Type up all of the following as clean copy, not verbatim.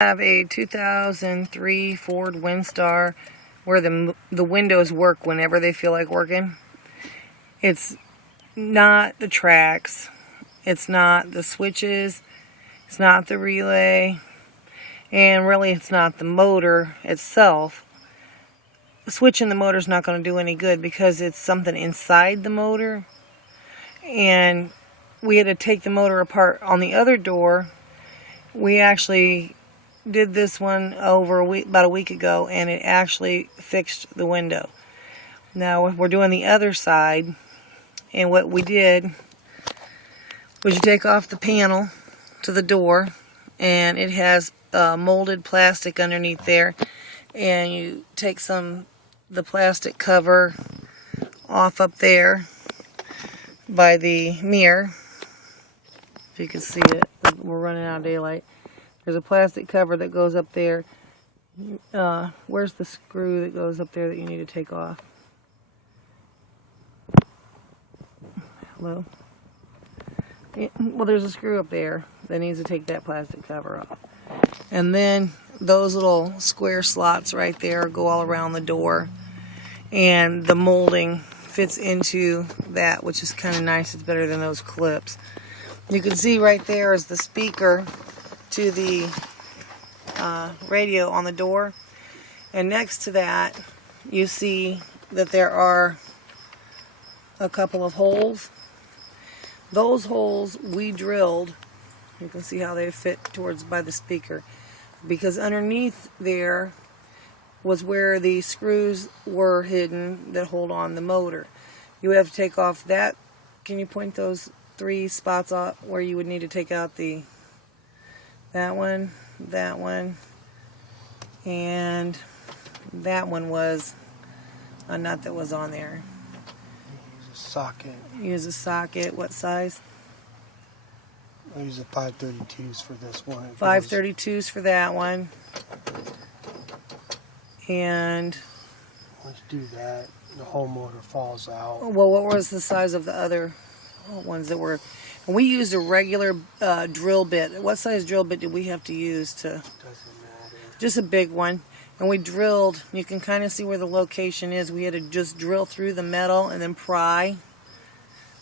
I have a 2003 Ford Windstar where the windows work whenever they feel like working. It's not the tracks, it's not the switches, it's not the relay, and really it's not the motor itself. Switching the motor is not going to do any good because it's something inside the motor, and we had to take the motor apart. On the other door, we actually did this one about a week ago, and it actually fixed the window. Now we're doing the other side, and what we did was you take off the panel to the door, and it has molded plastic underneath there, and you take the plastic cover off up there by the mirror. If you can see it, we're running out of daylight. There's a plastic cover that goes up there. Where's the screw that goes up there that you need to take off? Hello? Well, there's a screw up there that needs to take that plastic cover off. And then those little square slots right there go all around the door. And the molding fits into that, which is kind of nice. It's better than those clips. You can see right there is the speaker to the radio on the door, and next to that you see that there are a couple of holes. Those holes we drilled. You can see how they fit towards by the speaker, because underneath there was where the screws were hidden that hold on the motor. You would have to take off that. Can you point those 3 spots out where you would need to take out that one, and that one was a nut that was on there. Use a socket. Use a socket. What size? I use the 532s for this one. 532s for that one. And once you do that, the whole motor falls out. Well, what was the size of the other ones that were? We used a regular drill bit. What size drill bit did we have to use to? Doesn't matter. Just a big one. And we drilled. You can kind of see where the location is. We had to just drill through the metal and then pry.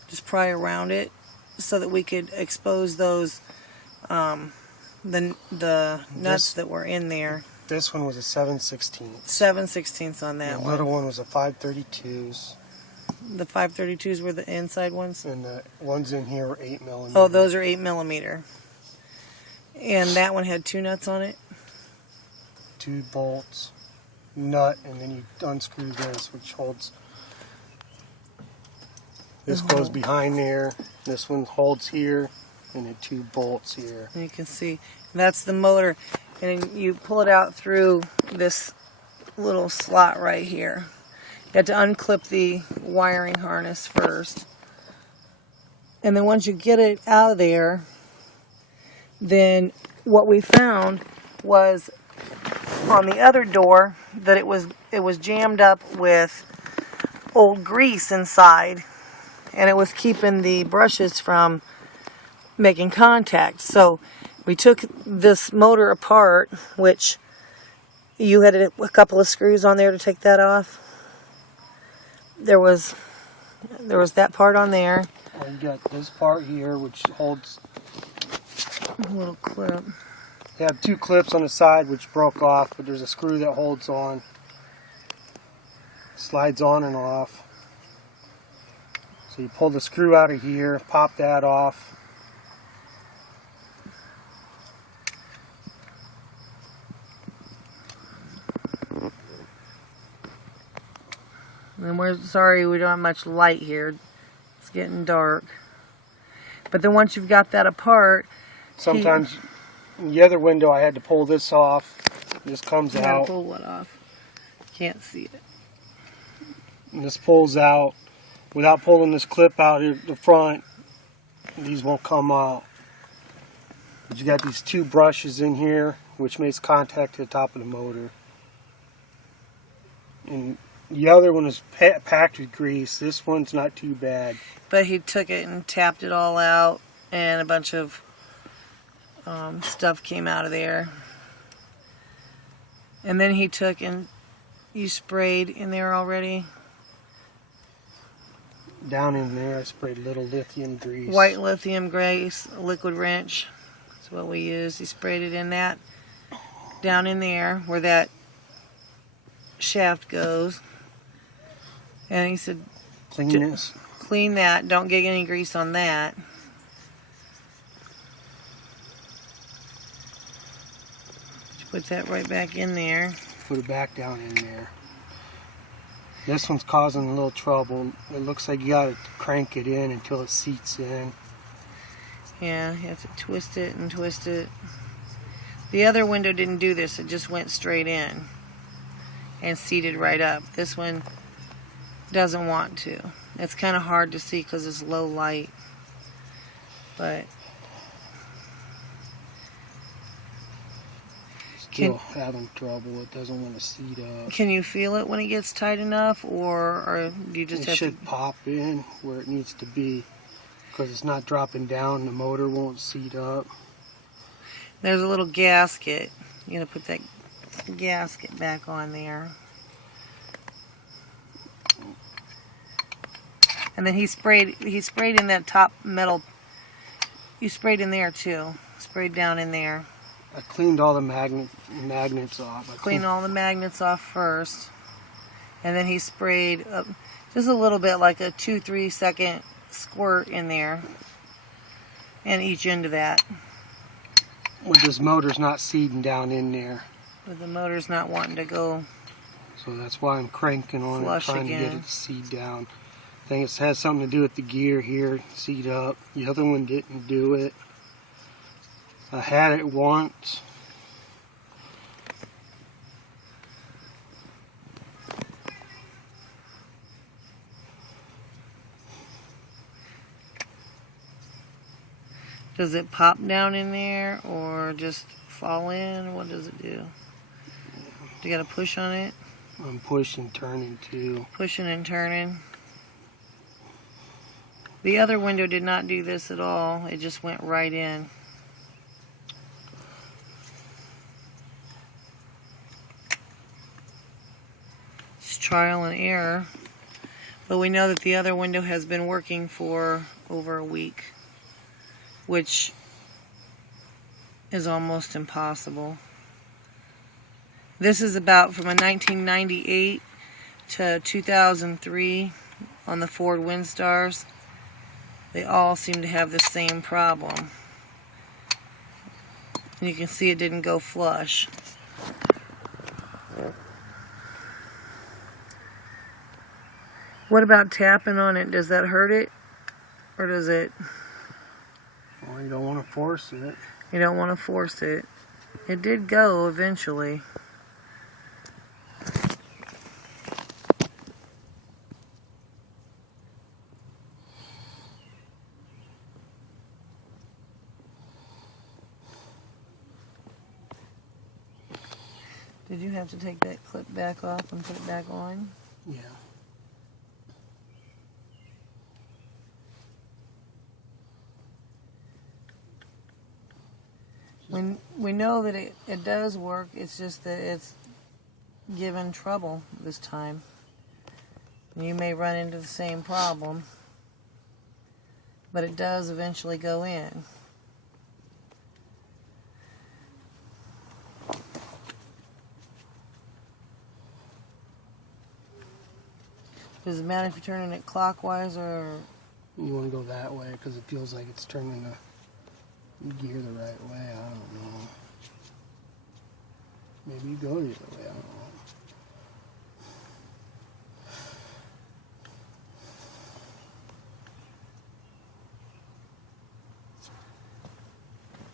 Just pry around it so that we could expose those the nuts that were in there. This one was a 7/16. 7/16 on that one. The little one was a 532s. The 532s were the inside ones? And the ones in here were 8mm. Oh, those are 8mm. And that one had 2 nuts on it? 2 bolts, nut, and then you unscrew this, which holds. This goes behind there. This one holds here, and then 2 bolts here. And you can see that's the motor. And you pull it out through this little slot right here. You have to unclip the wiring harness first. And then once you get it out of there, then what we found was on the other door that it was jammed up with old grease inside, and it was keeping the brushes from making contact. So we took this motor apart, which you had a couple of screws on there to take that off. There was that part on there. Well, you got this part here, which holds A little clip. You have 2 clips on the side, which broke off, but there's a screw that holds on. Slides on and off. So you pull the screw out of here, pop that off. And we're sorry we don't have much light here. It's getting dark. But then once you've got that apart, sometimes in the other window I had to pull this off. This comes out. Pull what off? Can't see it. And this pulls out. Without pulling this clip out here at the front, these won't come out. But you got these 2 brushes in here, which makes contact to the top of the motor. And the other one is packed with grease. This one's not too bad. But he took it and tapped it all out, and a bunch of stuff came out of there. And then he took and you sprayed in there already? Down in there I sprayed a little lithium grease. White lithium grease, liquid wrench. That's what we use. He sprayed it in that, down in there where that shaft goes. And he said, Clean this. clean that. Don't get any grease on that. Put that right back in there. Put it back down in there. This one's causing a little trouble. It looks like you gotta crank it in until it seats in. Yeah, you have to twist it and twist it. The other window didn't do this. It just went straight in and seated right up. This one doesn't want to. It's kind of hard to see because it's low light. But Still having trouble. It doesn't want to seat up. can you feel it when it gets tight enough, or do you just It have should pop in where it needs to be because it's not dropping down. The motor won't seat up. There's a little gasket. You're gonna put that gasket back on there. And then he sprayed in that top metal. You sprayed in there too. Sprayed down in there. I cleaned all the magnets off. Clean all the magnets off first. And then he sprayed up just a little bit, like a 2-3 second squirt in there. And each end of that. With this motor's not seating down in there. But the motor's not wanting to go. So that's why I'm cranking on it, Flush trying to get again. it to seat down. I think it has something to do with the gear here, seat up. The other one didn't do it. I had it once. Does it pop down in there or just fall in? What does it do? You gotta push on it? I'm pushing, turning too. Pushing and turning. The other window did not do this at all. It just went right in. It's trial and error. But we know that the other window has been working for over a week, which is almost impossible. This is about from a 1998 to 2003 on the Ford Windstars. They all seem to have the same problem. And you can see it didn't go flush. What about tapping on it? Does that hurt it? Or does it? Well, you don't want to force it. You don't want to force it. It did go eventually. Did you have to take that clip back off and put it back on? Yeah. We know that it does work. It's just that it's given trouble this time. You may run into the same problem, but it does eventually go in. Does it matter if you're turning it clockwise or... You want to go that way because it feels like it's turning the gear the right way. I don't know. Maybe you go the other way. I don't know.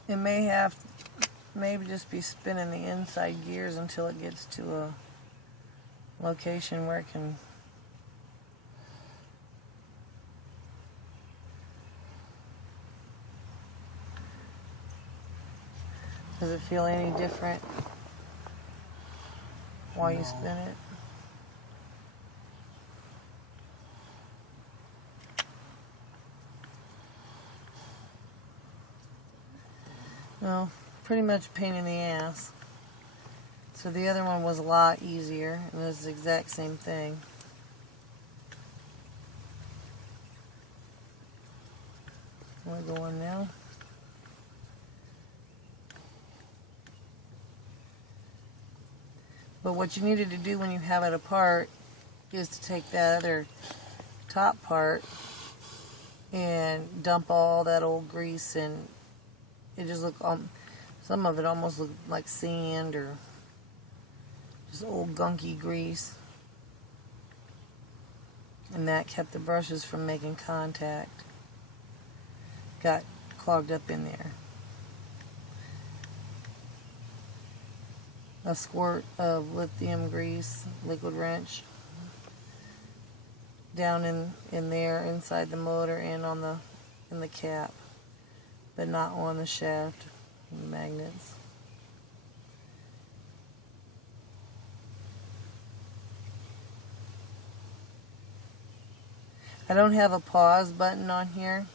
It maybe just be spinning the inside gears until it gets to a location where it can... Does it feel any different while you spin it? No, pretty much a pain in the ass. It's So the other one was a lot easier, and it's the exact same thing. We're going now. But what you needed to do when you have it apart is to take that other top part and dump all that old grease, and it just looked, some of it almost looked like sand or just old gunky grease. And that kept the brushes from making contact. Got clogged up in there. A squirt of lithium grease, liquid wrench, down in there inside the motor and in the cap, but not on the shaft and the magnets. I don't have a pause button on here,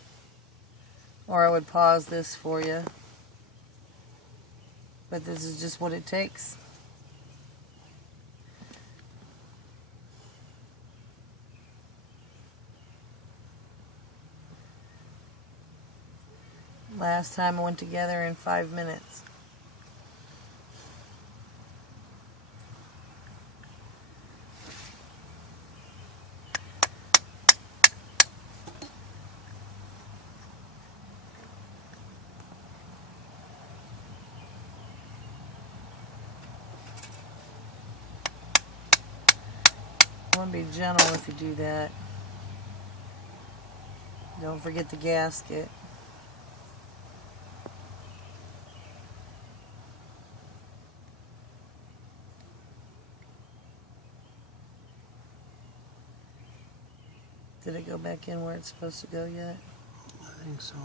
or I would pause this for you, but this is just what it takes. Last time I went together in 5 minutes. I want to be gentle if you do that. Don't forget the gasket. Did it go back in where it's supposed to go yet? I think so.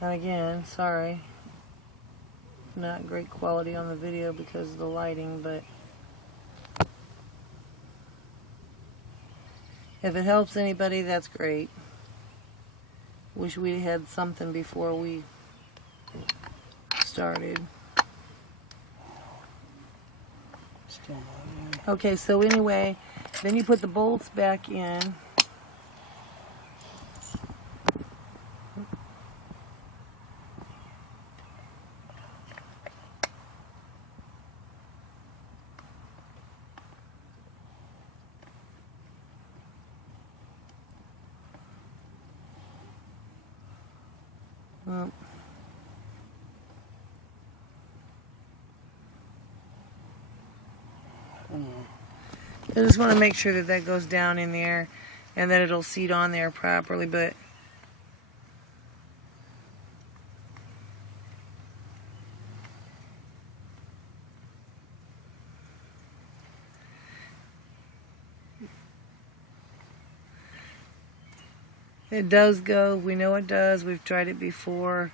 And again, sorry, not great quality on the video because of the lighting, but if it helps anybody, that's great. Wish we had something before we started. Still not in. Okay, so anyway, then you put the bolts back in. I just want to make sure that that goes down in there and that it'll seat on there properly, but it does go. We know it does. We've tried it before.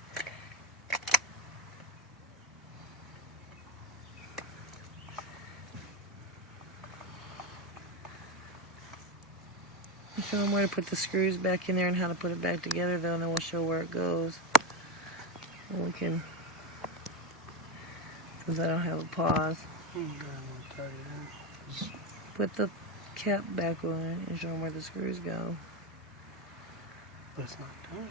Show them where to put the screws back in there and how to put it back together, though, and then we'll show where it goes. And we can, since I don't have a pause, put the cap back on and show them where the screws go. But it's not done.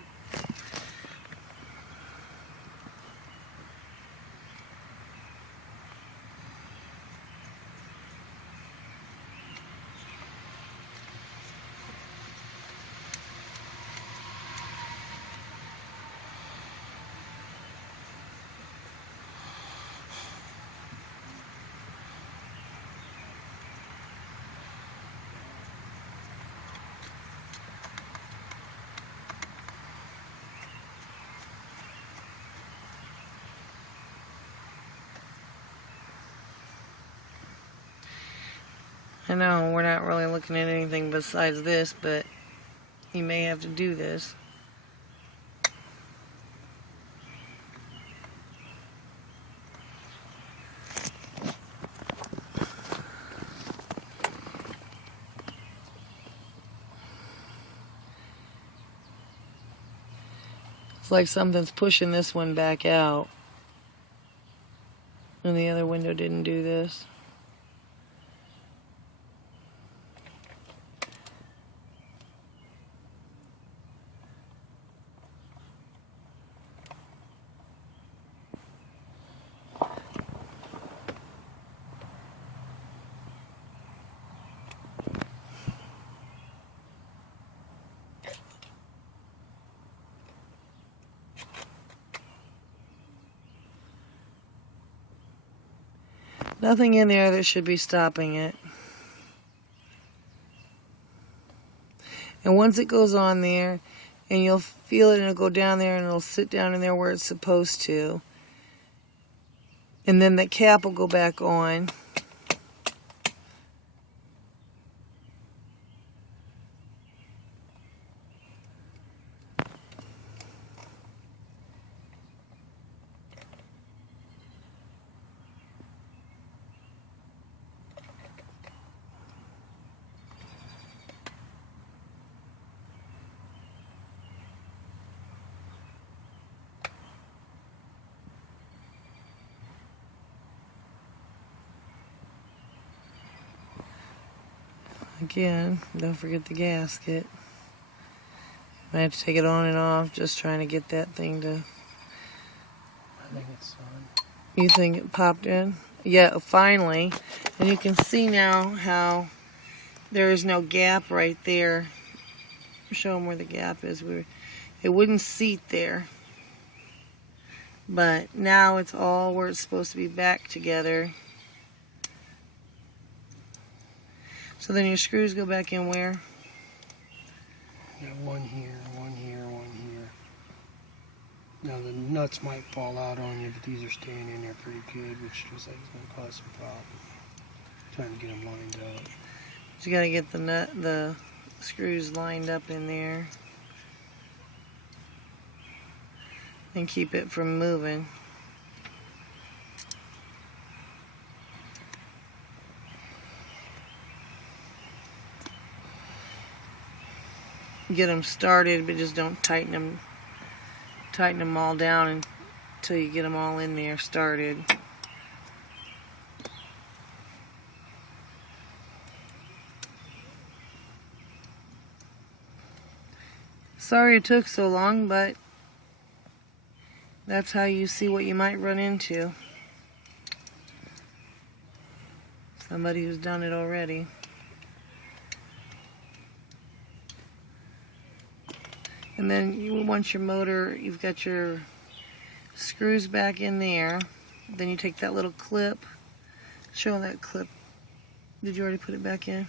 I know we're not really looking at anything besides this, but you may have to do this. Looks like something's pushing this one back out. And the other window didn't do this. Nothing in there that should be stopping it. And once it goes on there, and you'll feel it and it'll go down there and it'll sit down in there where it's supposed to. And then the cap will go back on. Again, don't forget the gasket. I have to take it on and off, just trying to get that thing to... I think it's on. You think it popped in? Yeah, finally. And you can see now how there is no gap right there. Show them where the gap is. It wouldn't seat there. But now it's all where it's supposed to be back together. So then your screws go back in where? Got one here, one here, one here. Now the nuts might fall out on you, but these are staying in there pretty good, which looks like it's going to cause some problems. Trying to get them lined up. You got to get the screws lined up in there and keep it from moving. Get them started, but just don't tighten them all down until you get them all in there started. Sorry it took so long, but that's how you see what you might run into. Somebody who's done it already. And then once your motor, you've got your screws back in there, then you take that little clip, show that clip. Did you already put it back in?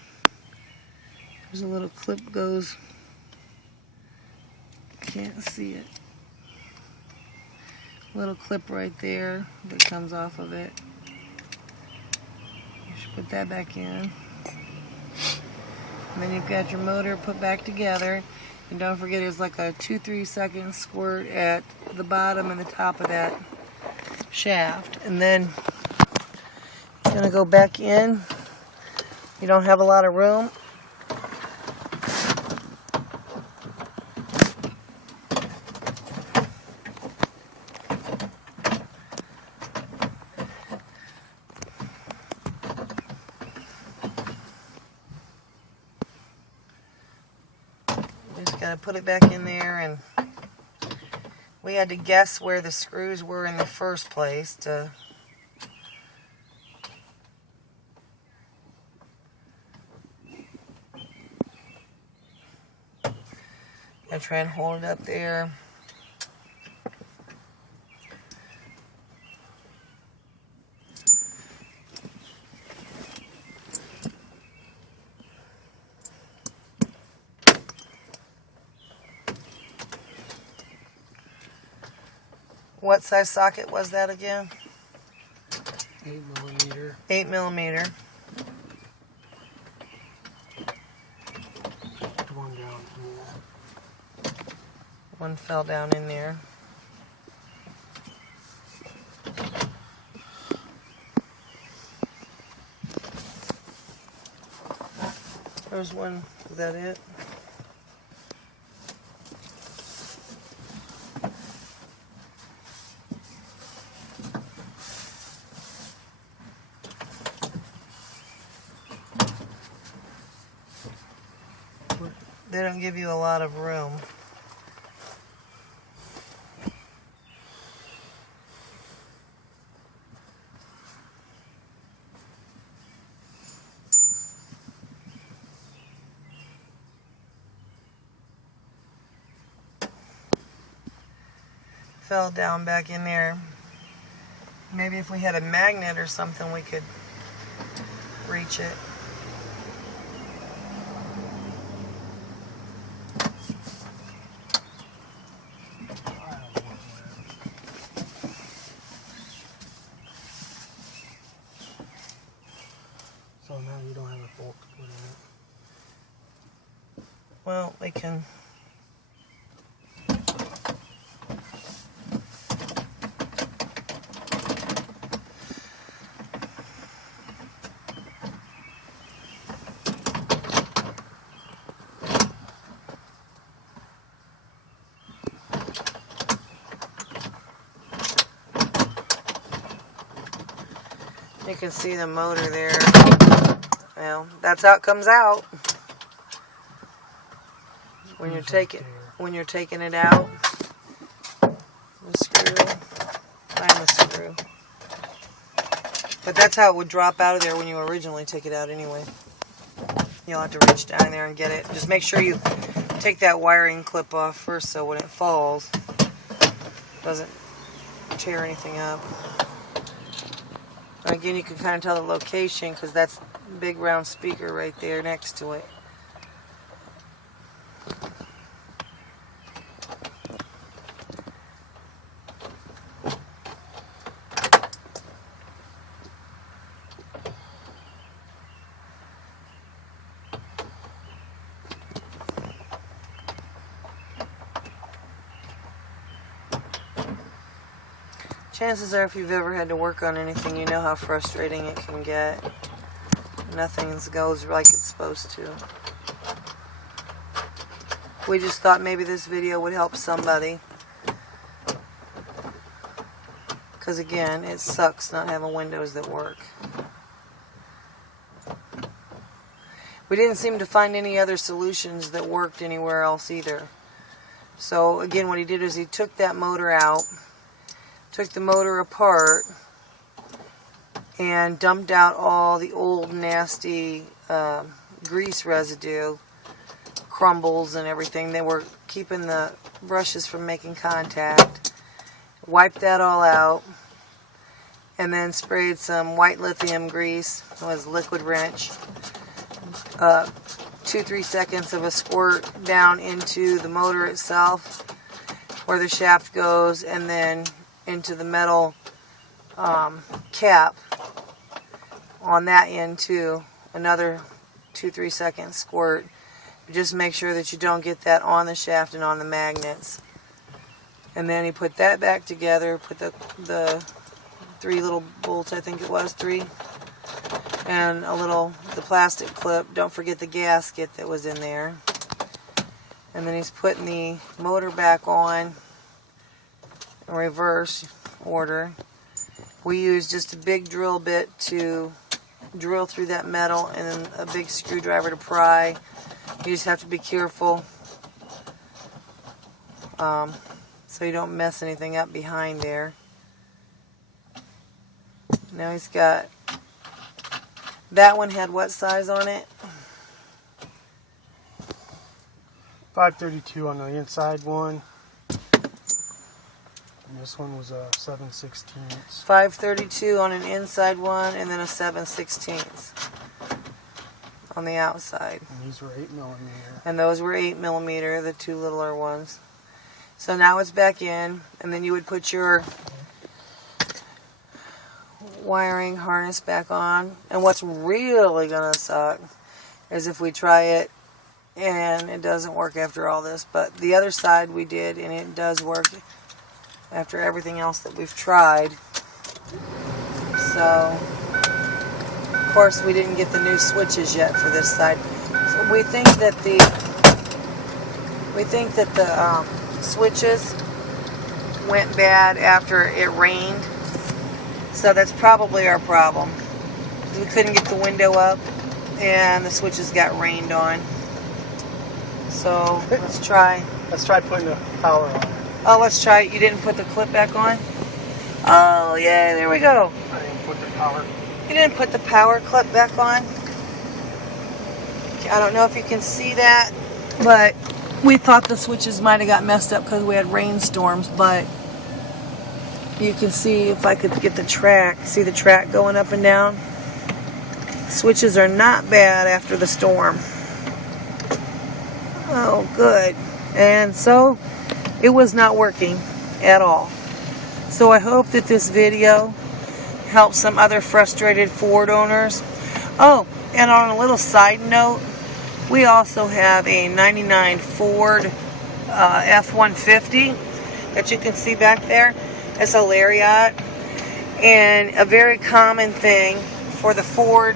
There's a little clip goes, can't see it. Little clip right there that comes off of it. You should put that back in. And then you've got your motor put back together. And don't forget, there's like a 2-3 second squirt at the bottom and the top of that shaft. And then it's going to go back in. You don't have a lot of room. Gotta put it back in there, and we had to guess where the screws were in the first place to I try and hold it up there. What size socket was that again? 8mm. 8mm. One down here. One fell down in there. There's one. Is that it? They don't give you a lot of room. Fell down back in there. Maybe if we had a magnet or something, we could reach it. So now you don't have a bolt to put in it. Well, we can. You can see the motor there. Well, that's how it comes out. When you're taking it out, the screw, find the screw. But that's how it would drop out of there when you originally take it out anyway. You'll have to reach down in there and get it. Just make sure you take that wiring clip off first so when it falls, it doesn't tear anything up. Again, you can kind of tell the location because that's a big round speaker right there next to it. Chances are if you've ever had to work on anything, you know how frustrating it can get. Nothing goes like it's supposed to. We just thought maybe this video would help somebody. Because again, it sucks not having windows that work. We didn't seem to find any other solutions that worked anywhere else either. So again, what he did is he took that motor out, took the motor apart, and dumped out all the old nasty grease residue, crumbles and everything. They were keeping the brushes from making contact. Wiped that all out, and then sprayed some white lithium grease. It was liquid wrench. 2-3 seconds of a squirt down into the motor itself, where the shaft goes, and then into the metal cap on that end too. Another 2-3 second squirt. Just make sure that you don't get that on the shaft and on the magnets. And then he put that back together, put the 3 little bolts, I think it was 3, and the plastic clip. Don't forget the gasket that was in there. And then he's putting the motor back on in reverse order. We use just a big drill bit to drill through that metal and then a big screwdriver to pry. You just have to be careful so you don't mess anything up behind there. Now he's got, that one had what size on it? 532 on the inside one. And this one was a 7/16. 532 on an inside one, and then a 7/16 on the outside. And these were 8mm. And those were 8mm, the 2 littler ones. So now it's back in, and then you would put your wiring harness back on. And what's really gonna suck is if we try it and it doesn't work after all this. But the other side we did, and it does work after everything else that we've tried. So, of course, we didn't get the new switches yet for this side. So we think that the switches went bad after it rained. So that's probably our problem. We couldn't get the window up, and the switches got rained on. So let's try. Let's try putting the power on. Oh, let's try it. You didn't put the clip back on? Oh, yeah, there we go. I didn't put the power. You didn't put the power clip back on? I don't know if you can see that, but we thought the switches might have got messed up because we had rainstorms, but you can see if I could get the track. See the track going up and down? Switches are not bad after the storm. Oh, good. And so it was not working at all. So I hope that this video helps some other frustrated Ford owners. Oh, and on a little side note, we also have a 99 Ford F-150 that you can see back there. It's a Lariat. And a very common thing for the Ford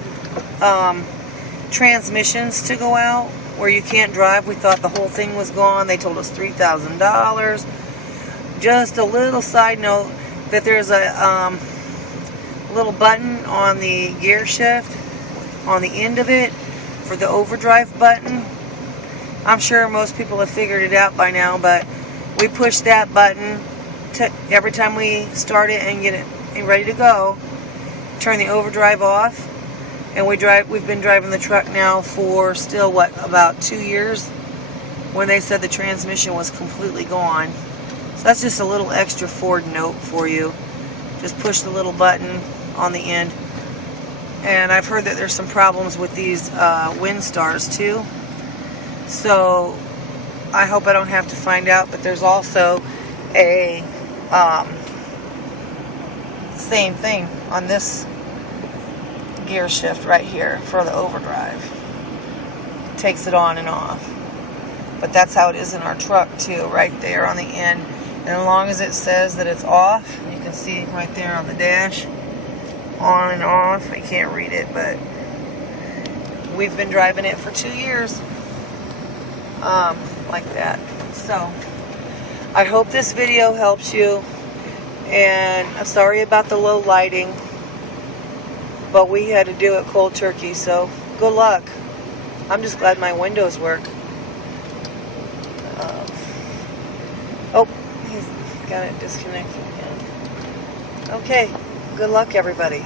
transmissions to go out where you can't drive. We thought the whole thing was gone. They told us $3,000. Just a little side note that there's a little button on the gear shift on the end of it for the overdrive button. I'm sure most people have figured it out by now, but we push that button every time we start it and get it ready to go, turn the overdrive off. And we've been driving the truck now for still, what, about 2 years, when they said the transmission was completely gone. So that's just a little extra Ford note for you. Just push the little button on the end. And I've heard that there's some problems with these Windstars too. So I hope I don't have to find out, but there's also a same thing on this gear shift right here for the overdrive. Takes it on and off. But that's how it is in our truck too, right there on the end. And as long as it says that it's off, you can see right there on the dash, on and off. I can't read it, but we've been driving it for 2 years like that. So I hope this video helps you, and I'm sorry about the low lighting, but we had to do it cold turkey, so good luck. I'm just glad my windows work. Oh, he's got it disconnected again. Okay, good luck everybody.